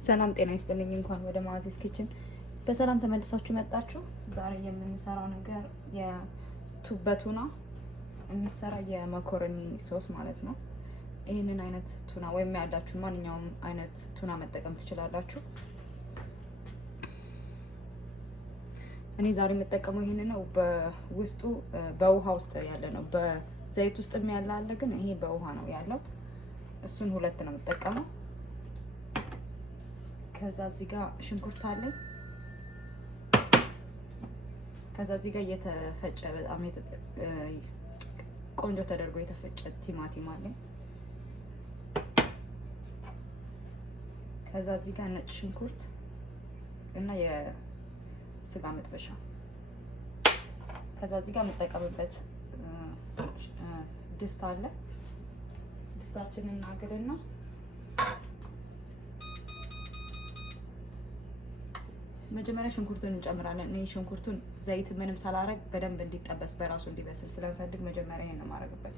ሰላም ጤና ይስጥልኝ። እንኳን ወደ ማዕዚስ ኪችን በሰላም ተመልሳችሁ መጣችሁ። ዛሬ የምንሰራው ነገር በቱና የሚሰራ የማካሮኒ ሶስ ማለት ነው። ይህንን አይነት ቱና ወይም ያላችሁ ማንኛውም አይነት ቱና መጠቀም ትችላላችሁ። እኔ ዛሬ የምጠቀመው ይሄንን ነው። በውስጡ በውሃ ውስጥ ያለ ነው። በዘይት ውስጥ ያለ አለ፣ ግን ይሄ በውሃ ነው ያለው። እሱን ሁለት ነው የምጠቀመው። ከዛ እዚህ ጋር ሽንኩርት አለኝ። ከዛ እዚህ ጋር የተፈጨ በጣም ቆንጆ ተደርጎ የተፈጨ ቲማቲም አለኝ። ከዛ እዚህ ጋር ነጭ ሽንኩርት እና የስጋ መጥበሻ። ከዛ እዚህ ጋር የምጠቀምበት ድስት አለ። ድስታችንን እናግልና መጀመሪያ ሽንኩርቱን እንጨምራለን። እኔ ሽንኩርቱን ዘይት ምንም ሳላረግ በደንብ እንዲጠበስ በራሱ እንዲበስል ስለምፈልግ መጀመሪያ ይሄን ነው ማረግበት።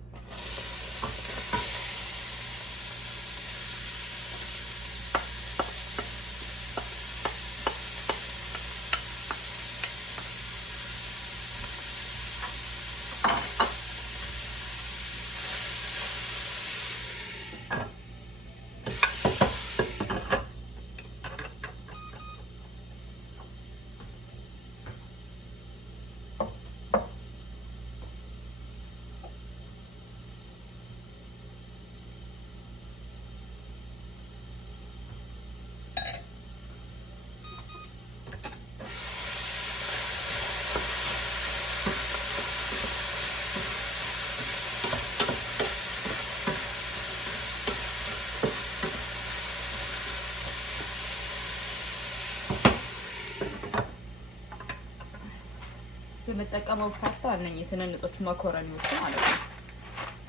የምጠቀመው ፓስታ እነኚህ ትንንጦቹ ማካሮኒዎች ማለት ነው።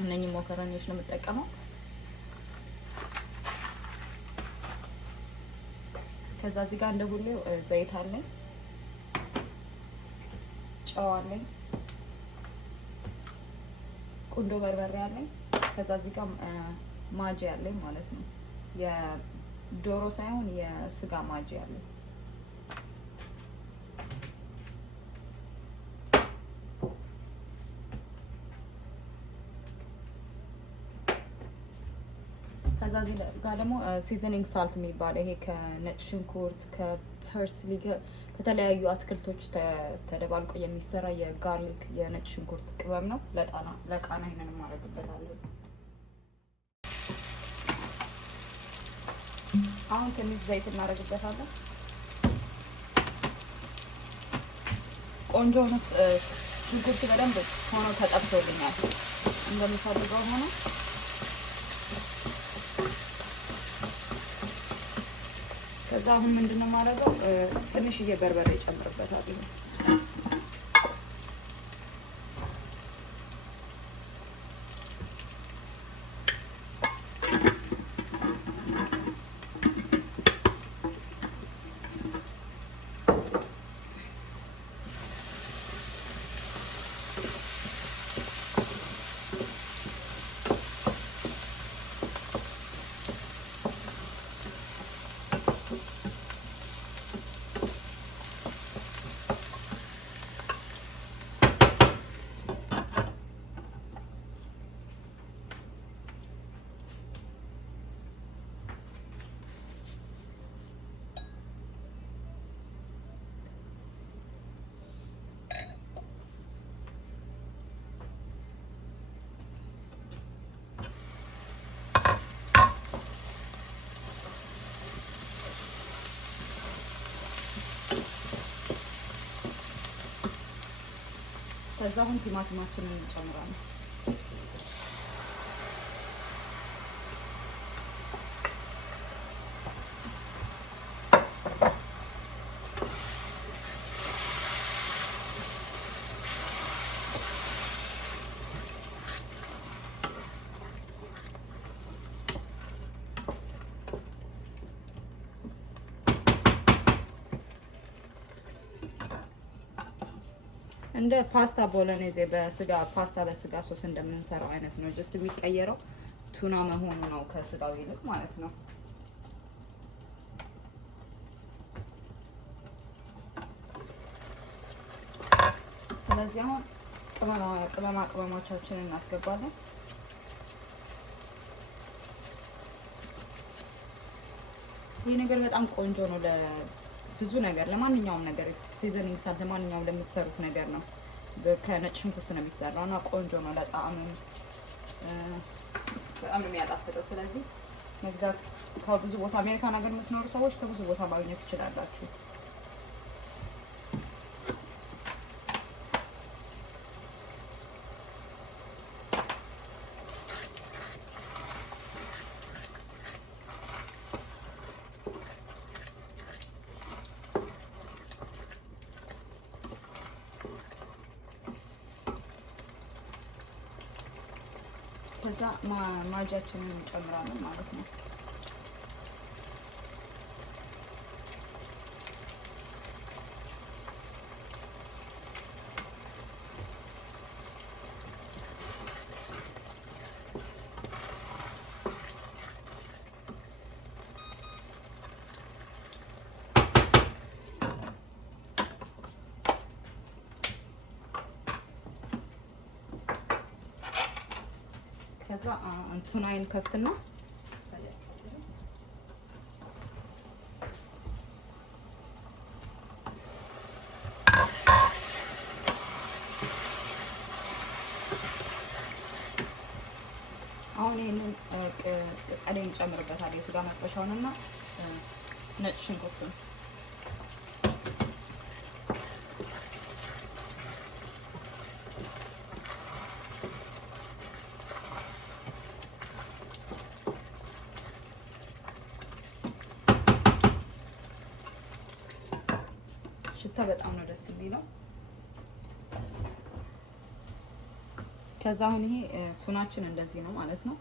እነኚህ ማካሮኒዎች ነው የምጠቀመው። ከዛ እዚህ ጋር እንደ ሁሌው ዘይት አለኝ፣ ጨው አለኝ፣ ቁንዶ በርበሬ አለኝ። ከዛ እዚህ ጋር ማጂ አለኝ ማለት ነው። የዶሮ ሳይሆን የስጋ ማጂ አለኝ። ከዛ እዚህ ጋር ደግሞ ሲዝኒንግ ሳልት የሚባለው ይሄ ከነጭ ሽንኩርት ከፐርስሊ ከተለያዩ አትክልቶች ተደባልቆ የሚሰራ የጋርሊክ የነጭ ሽንኩርት ቅመም ነው። ለቃና ይሄንን ማድረግበታለሁ። አሁን ትንሽ ዘይት እናደርግበታለን። ቆንጆ ሆኖ ሽንኩርት በደንብ ሆኖ ተጠብሶልኛል እንደምፈልገው ሆኖ። ከዛ አሁን ምንድነው የማደርገው? ትንሽዬ በርበሬ እጨምርበታለሁ። ከዛ አሁን ቲማቲማችንን እንጨምራለን። እንደ ፓስታ ቦሎኔዜ በስጋ ፓስታ በስጋ ሶስ እንደምንሰራው አይነት ነው። ጀስት የሚቀየረው ቱና መሆኑ ነው ከስጋው ይልቅ ማለት ነው። ስለዚህ አሁን ቅመማችንን እናስገባለን። ይህ ነገር በጣም ቆንጆ ነው ለብዙ ነገር፣ ለማንኛውም ነገር ሲዘኒንግ ሳልት ለማንኛውም ለምትሰሩት ነገር ነው። ከነጭ ሽንኩርት ነው የሚሰራው እና ቆንጆ ነው ለጣዕምም በጣም ነው የሚያጣፍጠው። ስለዚህ መግዛት ከብዙ ቦታ አሜሪካን ሀገር የምትኖሩ ሰዎች ከብዙ ቦታ ማግኘት ትችላላችሁ። ከዛ ማጃችንን እንጨምራለን ማለት ነው። ከዛ ቱናይን ከፍትና አሁን ይሄንን ቅጠሌን እንጨምርበታለን። የስጋ መጥበሻውንና ነጭ ሽንኩርቱን ሽታ በጣም ነው ደስ የሚለው። ከዛ አሁን ይሄ ቱናችን እንደዚህ ነው ማለት ነው።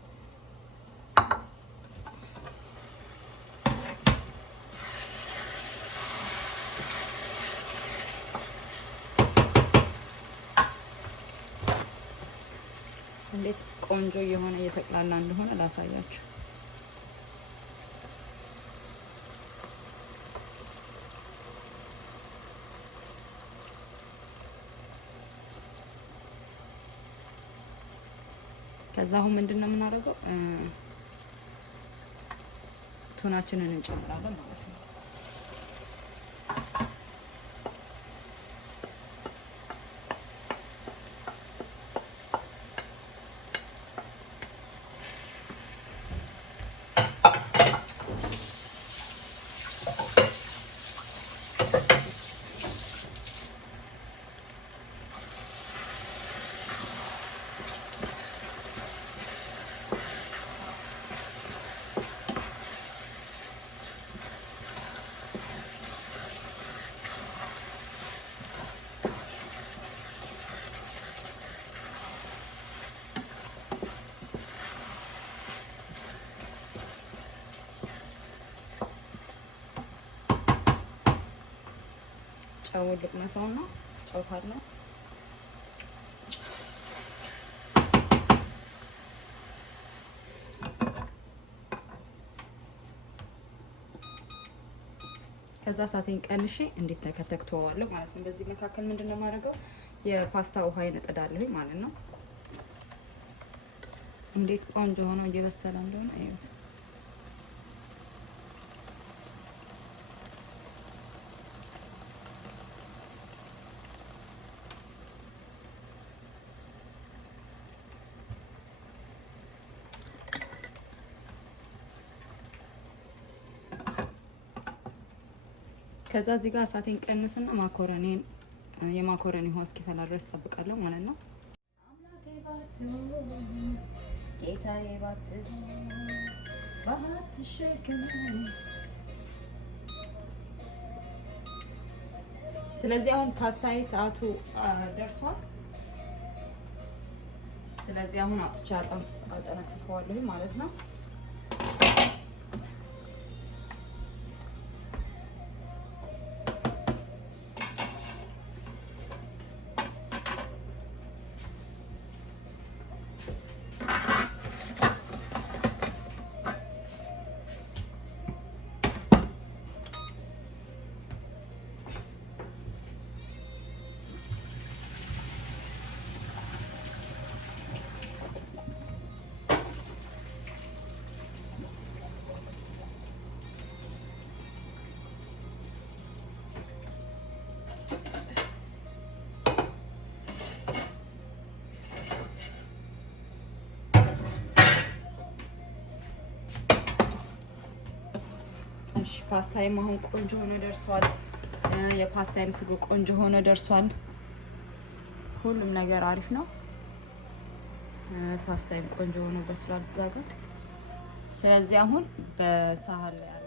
እንዴት ቆንጆ የሆነ እየተቅላላ እንደሆነ ላሳያችሁ። ከዛ አሁን ምንድነው የምናደርገው? ቱናችንን እንጨምራለን ማለት ነው። ጨው ልቅመሰውና ጨው ካለው ከዛ እሳቴን ቀንሼ እንዲተከተክ ተወዋለሁ ማለት ነው። በዚህ መካከል ምንድነው የማደርገው? የፓስታ ውሃ እጥዳለሁ ማለት ነው። እንዴት ቆንጆ ሆኖ እየበሰለ እንደሆነ አዩት። ከዛ እዚህ ጋር እሳቴን ቀንስና የማኮረኒ ውሃ እስኪፈላ ድረስ ጠብቃለሁ ማለት ነው። ስለዚህ አሁን ፓስታዬ ሰዓቱ ደርሷል። ስለዚህ አሁን አጥቻ አጠነቅቀዋለሁ ማለት ነው። እሺ ፓስታዬም አሁን ቆንጆ ሆኖ ደርሷል። የፓስታዬም ስጎ ቆንጆ ሆኖ ደርሷል። ሁሉም ነገር አሪፍ ነው። ፓስታዬም ቆንጆ ሆኖ በስሏል እዛ ጋር። ስለዚህ አሁን በሳህን ላይ አለ።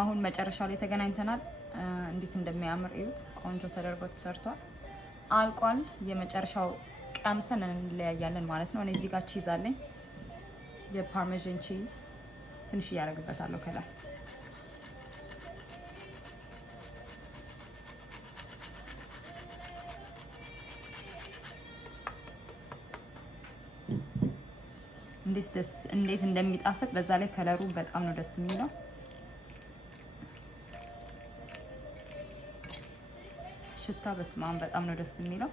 አሁን መጨረሻ ላይ ተገናኝተናል። እንዴት እንደሚያምር እዩት። ቆንጆ ተደርጎ ተሰርቷል። አልቋል። የመጨረሻው ቀምሰን እንለያያለን ማለት ነው። እኔ እዚህ ጋር ቺዝ አለኝ። የፓርሜዛን ቺዝ ትንሽ እያደረግበታለሁ ከላይ። እንዴት እንደሚጣፍጥ በዛ ላይ ከለሩ በጣም ነው ደስ የሚለው። ሽታ በስማም በጣም ነው ደስ የሚለው።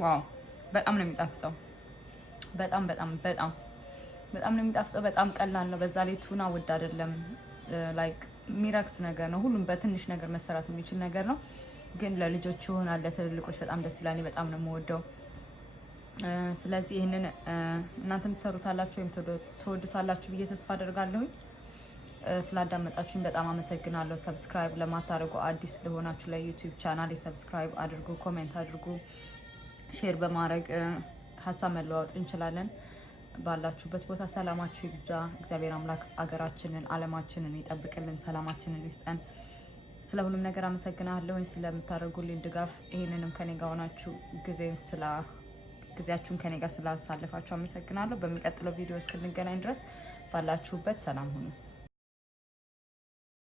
ዋው በጣም ነው የሚጣፍጠው። በጣም ነው የሚጣፍጠው። በጣም ቀላል ነው። በዛ ላይ ቱና ውድ አይደለም። ላይክ ሚራክስ ነገር ነው። ሁሉም በትንሽ ነገር መሰራት የሚችል ነገር ነው። ግን ለልጆች ይሆናል፣ ለትልልቆች በጣም ደስ ይላል። በጣም ነው የምወደው። ስለዚህ ይህንን እናንተም ትሰሩታላችሁ ወይም ትወዱታላችሁ ብዬ ተስፋ አደርጋለሁ። ስላዳመጣችሁኝ በጣም አመሰግናለሁ። ሰብስክራይብ ለማታደርጉ አዲስ ለሆናችሁ ለዩቲዩብ ቻናል ሰብስክራይብ አድርጉ፣ ኮሜንት አድርጉ፣ ሼር በማድረግ ሀሳብ መለዋወጥ እንችላለን። ባላችሁበት ቦታ ሰላማችሁ ይብዛ። እግዚአብሔር አምላክ አገራችንን ዓለማችንን ይጠብቅልን፣ ሰላማችንን ይስጠን። ስለ ሁሉም ነገር አመሰግናለሁ ስለምታደርጉልኝ ድጋፍ። ይሄንንም ከኔ ጋር ሆናችሁ ጊዜያችሁን ከኔ ጋር ስላሳለፋችሁ አመሰግናለሁ። በሚቀጥለው ቪዲዮ እስክንገናኝ ድረስ ባላችሁበት ሰላም ሁኑ።